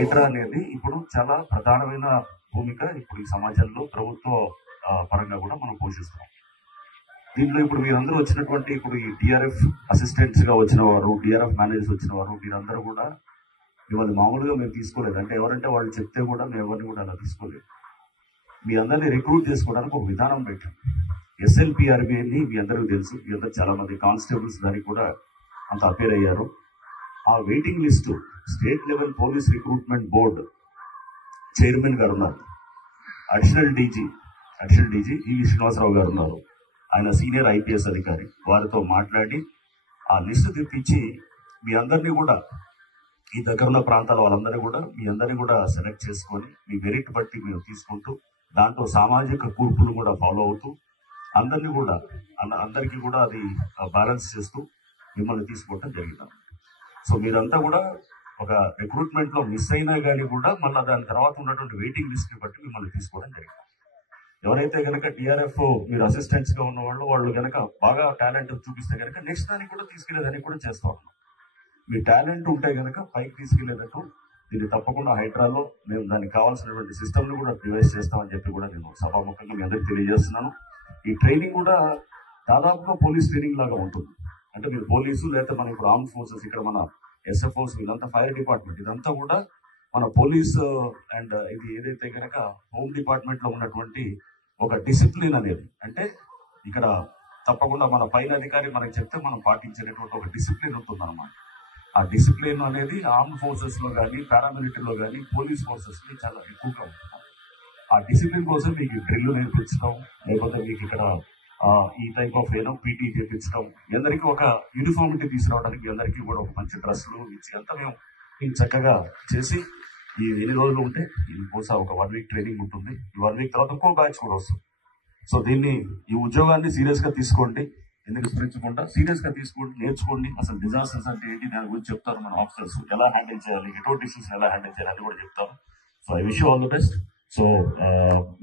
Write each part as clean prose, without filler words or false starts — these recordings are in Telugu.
హైడ్రా అనేది ఇప్పుడు చాలా ప్రధానమైన భూమిక ఇప్పుడు ఈ సమాజంలో ప్రభుత్వ పరంగా కూడా మనం పోషిస్తున్నాం. దీంట్లో ఇప్పుడు మీరందరూ వచ్చినటువంటి ఇప్పుడు ఈ డిఆర్ఎఫ్ అసిస్టెంట్స్ గా వచ్చిన వారు, డిఆర్ఎఫ్ మేనేజర్స్ వచ్చిన వారు, మీరందరూ కూడా ఇవాళ మామూలుగా మేము తీసుకోలేదు. అంటే ఎవరంటే వాళ్ళు చెప్తే కూడా మేము ఎవరిని కూడా అలా తీసుకోలేదు. మీ అందరినీ రిక్రూట్ చేసుకోవడానికి ఒక విధానం పెట్టాం. ఎస్ఎల్పిఆర్బి అని మీ అందరికీ తెలుసు. మీ అందరూ చాలా మంది కానిస్టేబుల్స్ దానికి కూడా అంత అపేర్ అయ్యారు. ఆ waiting list state level police recruitment board chairman గారు ఉన్నారు, అడిషనల్ డీజీ ఈవి శ్రీనివాసరావు గారు ఉన్నారు, ఆయన సీనియర్ ఐపీఎస్ అధికారి. వారితో మాట్లాడి ఆ లిస్టు తెప్పించి మీ అందరినీ కూడా ఈ దగ్గర ఉన్న ప్రాంతాల వాళ్ళందరినీ కూడా మీ అందరినీ కూడా సెలెక్ట్ చేసుకొని మీ మెరిట్ బట్టి మేము తీసుకుంటూ దాంట్లో సామాజిక కూర్పులు కూడా ఫాలో అవుతూ అందరికీ కూడా అది బ్యాలెన్స్ చేస్తూ మిమ్మల్ని తీసుకోవటం జరిగింది. సో మీరంతా కూడా ఒక రిక్రూట్మెంట్ లో మిస్ అయినా కానీ కూడా మళ్ళీ దాని తర్వాత ఉన్నటువంటి వెయిటింగ్ లిస్ట్ ని బట్టి మిమ్మల్ని తీసుకోవడం జరిగింది. ఎవరైతే కనుక డిఆర్ఎఫ్ మీరు అసిస్టెంట్స్ గా ఉన్న వాళ్ళు కనుక బాగా టాలెంట్ చూపిస్తే కనుక నెక్స్ట్ దానికి కూడా తీసుకెళ్లేదానికి కూడా చేస్తా ఉన్నాం. మీ టాలెంట్ ఉంటే కనుక పైకి తీసుకెళ్లేటట్టు దీన్ని తప్పకుండా హైడ్రాలో మేము దానికి కావాల్సినటువంటి సిస్టమ్ ని కూడా డివైస్ చేస్తామని చెప్పి కూడా నేను సభాముఖంగా మీ అందరికీ తెలియజేస్తున్నాను. ఈ ట్రైనింగ్ కూడా దాదాపుగా పోలీస్ ట్రైనింగ్ లాగా ఉంటుంది. అంటే మీరు పోలీసు లేకపోతే మన ఇప్పుడు ఆర్మ్ ఫోర్సెస్, ఇక్కడ మన ఎస్ఎఫ్ఓస్, ఇదంతా ఫైర్ డిపార్ట్మెంట్, ఇదంతా కూడా మన పోలీస్ అండ్ ఇది ఏదైతే కనుక హోమ్ డిపార్ట్మెంట్ లో ఉన్నటువంటి ఒక డిసిప్లిన్ అనేది, అంటే ఇక్కడ తప్పకుండా మన పైన అధికారి మనకి చెప్తే మనం పాటించేటటువంటి ఒక డిసిప్లిన్ ఉంటుంది అన్నమాట. ఆ డిసిప్లిన్ అనేది ఆర్మ్ ఫోర్సెస్ లో కానీ, పారామిలిటరీలో కానీ, పోలీస్ ఫోర్సెస్ లో చాలా ఎక్కువగా ఉంటుంది. ఆ డిసిప్లిన్ కోసం మీకు డ్రిల్ నేర్పించడం, లేకపోతే మీకు ఇక్కడ ఈ టైప్ ఆఫ్ పీటీ చేపించడం, అందరికీ ఒక యూనిఫార్మిటీ తీసుకురావడానికి అందరికీ కూడా ఒక మంచి డ్రెస్సులు ఇచ్చి అంతా మేము చక్కగా చేసి ఈ ఎన్ని రోజులు ఉంటే ఇది బహుశా ఒక 1 వీక్ ట్రైనింగ్ ఉంటుంది. ఈ 1 వీక్ తర్వాత ఇంకో బ్యాచ్ కూడా వస్తుంది. సో ఈ ఉద్యోగాన్ని సీరియస్ గా తీసుకోండి, ఎందుకు విస్మరించకుండా సీరియస్ గా తీసుకోండి, నేర్చుకోండి. అసలు డిజాస్టర్స్ అంటే ఏంటి దాని గురించి చెప్తారు మన ఆఫీసర్స్, ఎలా హ్యాండిల్ చేయాలి, ఎటువంటి ఇష్యూస్ ఎలా హ్యాండిల్ చేయాలి అని కూడా చెప్తారు. So I wish you all the best. So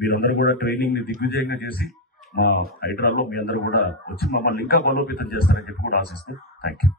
మీరందరూ కూడా ట్రైనింగ్ ని దిగ్విజయంగా చేసి మా హైడ్రాలో మీ అందరూ కూడా వచ్చి మమ్మల్ని ఇంకా బలోపేతం చేస్తారని చెప్పి కూడా ఆశిస్తూ థ్యాంక్ యూ.